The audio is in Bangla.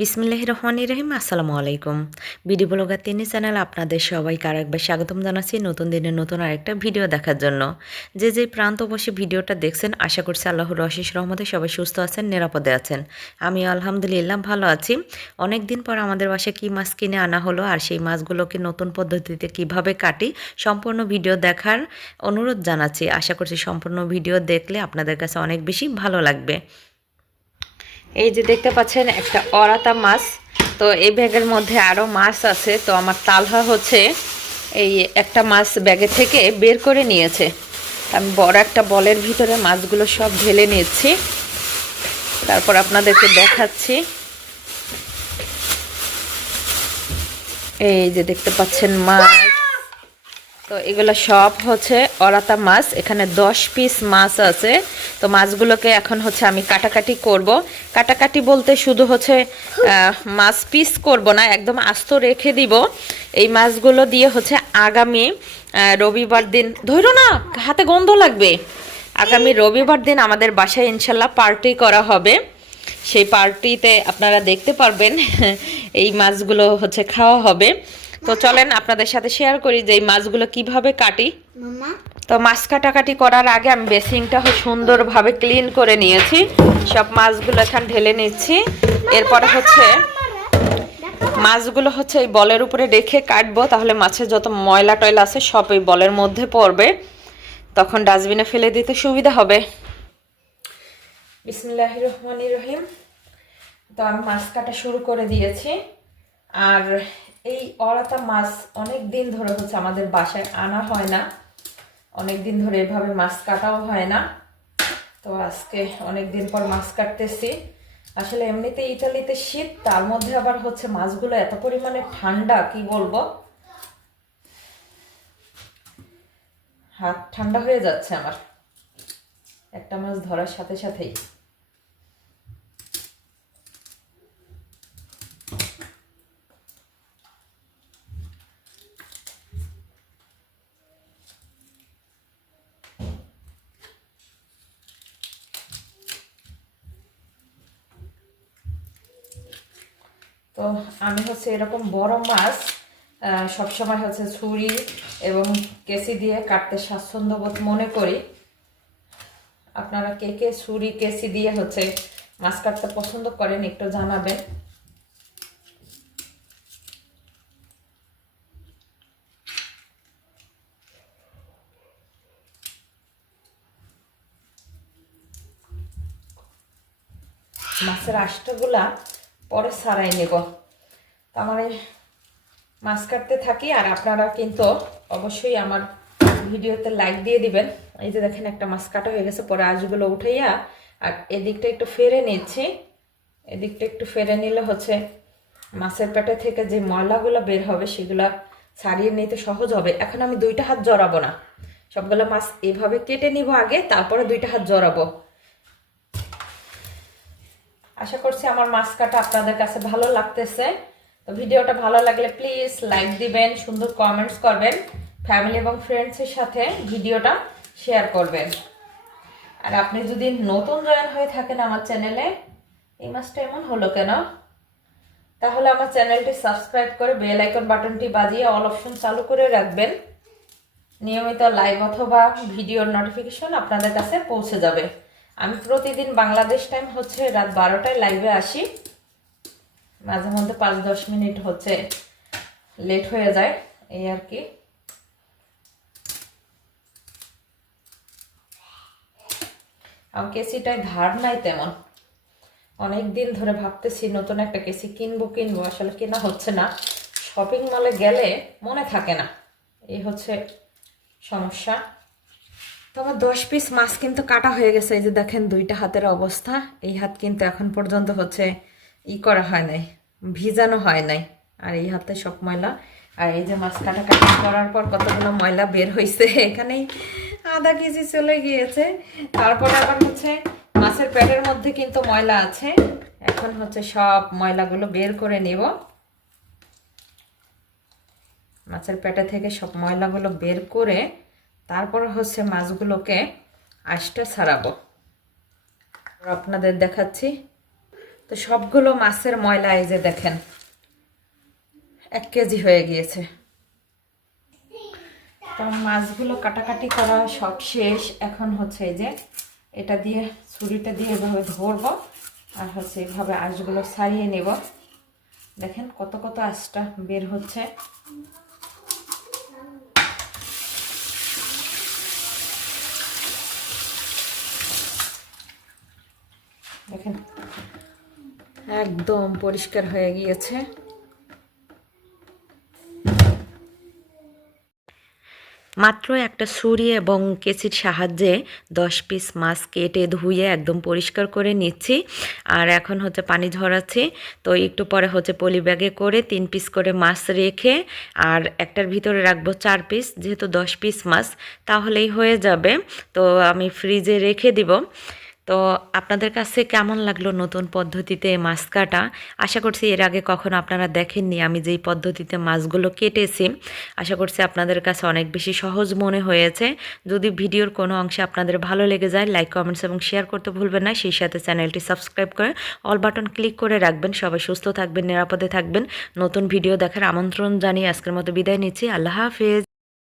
বিসমিল্লাহির রহমানির রহিম। আসসালামু আলাইকুম। বিডি ব্লগার তিনি চ্যানেল আপনাদের সবাইকে আরেকবার স্বাগতম জানাচ্ছি নতুন দিনের নতুন আরেকটা ভিডিও দেখার জন্য। যে প্রান্ত বসে ভিডিওটা দেখছেন আশা করছি আল্লাহর অশেষ রহমতে সবাই সুস্থ আছেন, নিরাপদে আছেন। আমি আলহামদুলিল্লাহ ভালো আছি। অনেক দিন পর আমাদের বাসায় কী মাছ কিনে আনা হলো আর সেই মাছগুলোকে নতুন পদ্ধতিতে কিভাবে কাটি সম্পূর্ণ ভিডিও দেখার অনুরোধ জানাচ্ছি। আশা করছি সম্পূর্ণ ভিডিও দেখলে আপনাদের কাছে অনেক বেশি ভালো লাগবে। এই যে দেখতে পাচ্ছেন একটা অরাতা মাছ। তো এই ব্যাগের মধ্যে আরও মাছ আছে। তো আমার তালহা হচ্ছে এই একটা মাছ ব্যাগে থেকে বের করে নিয়েছে। আমি বড় একটা বলের ভিতরে মাছগুলো সব ঢেলে নিচ্ছি, তারপর আপনাদেরকে দেখাচ্ছি। এই যে দেখতে পাচ্ছেন মাছ, তো এগুলো সব হচ্ছে অরাতা মাছ। এখানে 10 পিস মাছ আছে। তো মাছগুলোকে এখন হচ্ছে আমি কাটাকাটি করব। কাটাকাটি বলতে শুধু হচ্ছে মাছ পিস করব না, একদম আস্ত রেখে দিব। এই মাছগুলো দিয়ে হচ্ছে আগামী রবিবার দিন, ধরো না হাতে গন্ধ লাগবে, আগামী রবিবার দিন আমাদের বাসায় ইনশাল্লাহ পার্টি করা হবে। সেই পার্টিতে আপনারা দেখতে পারবেন এই মাছগুলো হচ্ছে খাওয়া হবে। তো চলেন আপনাদের সাথে শেয়ার করি যে এই মাছগুলো কিভাবে কাটি। তো মাছ কাটাকাটি করার আগে আমি বেসিংটা সুন্দরভাবে ক্লিন করে নিয়েছি। সব মাছগুলো এখানে ঢেলে নিচ্ছি। এরপরে হচ্ছে মাছগুলো হচ্ছে এই বলের উপরে রেখে কাটবো, তাহলে মাছের যত ময়লা টয়লা আছে সব এই বলের মধ্যে পড়বে, তখন ডাস্টবিনে ফেলে দিতে সুবিধা হবে। বিসমিল্লাহির রহমানির রহিম। তো আমি মাছ কাটা শুরু করে দিয়েছি। আর এই অরাতা মাছ অনেক দিন ধরে হচ্ছে আমাদের বাসায় আনা হয় না, অনেক দিন ধরে এভাবে মাছ কাটাও হয় না। তো আজকে অনেক দিন পর মাছ কাটতেছি। আসলে এমনিতে ইতালিতে শীত, তার মধ্যে আবার হচ্ছে মাছগুলো এত পরিমাণে ঠান্ডা, কি বলবো, হাত ঠান্ডা হয়ে যাচ্ছে আমার একটা মাছ ধরার সাথে সাথেই। তো আমি হচ্ছে এরকম বড় মাছ সবসময় হচ্ছে ছুরি এবং কেসি দিয়ে কাটতে স্বাচ্ছন্দ্য বোধ মনে করি। আপনারা কে কে ছুরি কেসি দিয়ে হচ্ছে মাছ কাটতে পছন্দ করেন একটু জানাবেন। মাছের আঁশটাগুলা পরে ছাড়াই নেব। আমার মাছ কাটতে থাকি আর আপনারা কিন্তু অবশ্যই আমার ভিডিওতে লাইক দিয়ে দিবেন। এই যে দেখেন একটা মাছ কাটা হয়ে গেছে, পরে আঁশগুলো উঠাইয়া আর এদিকটা একটু ফেরে নিচ্ছি। এদিকটা একটু ফেরে নিলে হচ্ছে মাছের পেটে থেকে যে ময়লাগুলো বের হবে সেগুলা ছাড়িয়ে নিতে সহজ হবে। এখন আমি দুইটা হাত জড়াবো না, সবগুলো মাছ এভাবে কেটে নিব আগে, তারপরে দুইটা হাত জড়াবো। আশা করছি আমার মাছ কাটা আপনাদের কাছে ভালো লাগতেছে। তো ভিডিওটা ভালো লাগলে প্লিজ লাইক দিবেন, সুন্দর কমেন্টস করবেন, ফ্যামিলি এবং ফ্রেন্ডসের সাথে ভিডিওটা শেয়ার করবেন। আর আপনি যদি নতুন জয়েন হয়ে থাকেন আমার চ্যানেলে, এই মাছটা এমন হলো কেন, তাহলে আমার চ্যানেলটি সাবস্ক্রাইব করে বেল আইকন বাটনটি বাজিয়ে অল অপশন চালু করে রাখবেন। নিয়মিত লাইভ অথবা ভিডিওর নোটিফিকেশন আপনাদের কাছে পৌঁছে যাবে। আমি প্রতিদিন বাংলাদেশ টাইম হচ্ছে রাত 12টায় লাইভে আসি। মাঝে মধ্যে 5-10 মিনিট হচ্ছে লেট হয়ে যায়, এই আর কি। আমার কেসিটায় ধার নাই তেমন, অনেক দিন ধরে ভাবতেছি নতুন একটা কেসি কিনবো, আসলে কেনা হচ্ছে না। শপিং মলে গেলে মনে থাকে না, এই হচ্ছে সমস্যা। তো আমার 10 পিস মাছ কিন্তু কাটা হয়ে গেছে। এই যে দেখেন দুইটা হাতের অবস্থা। এই হাত কিন্তু এখন পর্যন্ত হচ্ছে করা হয় নাই, ভিজানো হয় নাই। আর এই হাতে সব ময়লা। আর এই যে মাছ কাটাকাটি করার পর কতগুলো ময়লা বের হয়েছে, এখানেই আধা কেজি চলে গিয়েছে। তারপরে আবার হচ্ছে মাছের পেটের মধ্যে কিন্তু ময়লা আছে। এখন হচ্ছে সব ময়লাগুলো বের করে নেব। মাছের পেটে থেকে সব ময়লাগুলো বের করে তারপর হচ্ছে মাছগুলোকে আঁশটা ছাড়াবো, আপনাদের দেখাচ্ছি। তো সবগুলো মাছের ময়লা এই যে দেখেন 1 কেজি হয়ে গিয়েছে। তো মাছগুলো কাটাকাটি করা সব শেষ। এখন হচ্ছে এই যে এটা দিয়ে ছুরিটা দিয়ে এভাবে ধরবো আর হচ্ছে এইভাবে আঁশগুলো ছাড়িয়ে নেব। দেখেন কত কত আঁশটা বের হচ্ছে। দেখেন একদম পরিষ্কার হয়ে গিয়েছে। মাত্র একটা ছুরি এবং কেচির সাহায্যে 10 পিস মাছ কেটে ধুয়ে একদম পরিষ্কার করে নিচ্ছি। আর এখন হচ্ছে পানি ঝরাচ্ছি। তো একটু পরে হচ্ছে পলি ব্যাগে করে 3 পিস করে মাছ রেখে আর একটার ভিতরে রাখবো 4 পিস, যেহেতু 10 পিস মাছ তাহলেই হয়ে যাবে। তো আমি ফ্রিজে রেখে দিব। তো আপনাদের কাছে কেমন লাগলো নতুন পদ্ধতিতে মাছ কাটা? আশা করছি এর আগে কখনো আপনারা দেখেননি আমি যেই পদ্ধতিতে মাছগুলো কেটেছি। আশা করছি আপনাদের কাছে অনেক বেশি সহজ মনে হয়েছে। যদি ভিডিওর কোনো অংশে আপনাদের ভালো লেগে যায়, লাইক, কমেন্টস এবং শেয়ার করতে ভুলবেন না। সেই সাথে চ্যানেলটি সাবস্ক্রাইব করে অল বাটন ক্লিক করে রাখবেন। সবাই সুস্থ থাকবেন, নিরাপদে থাকবেন। নতুন ভিডিও দেখার আমন্ত্রণ জানিয়ে আজকের মতো বিদায় নিচ্ছি। আল্লাহ হাফেজ।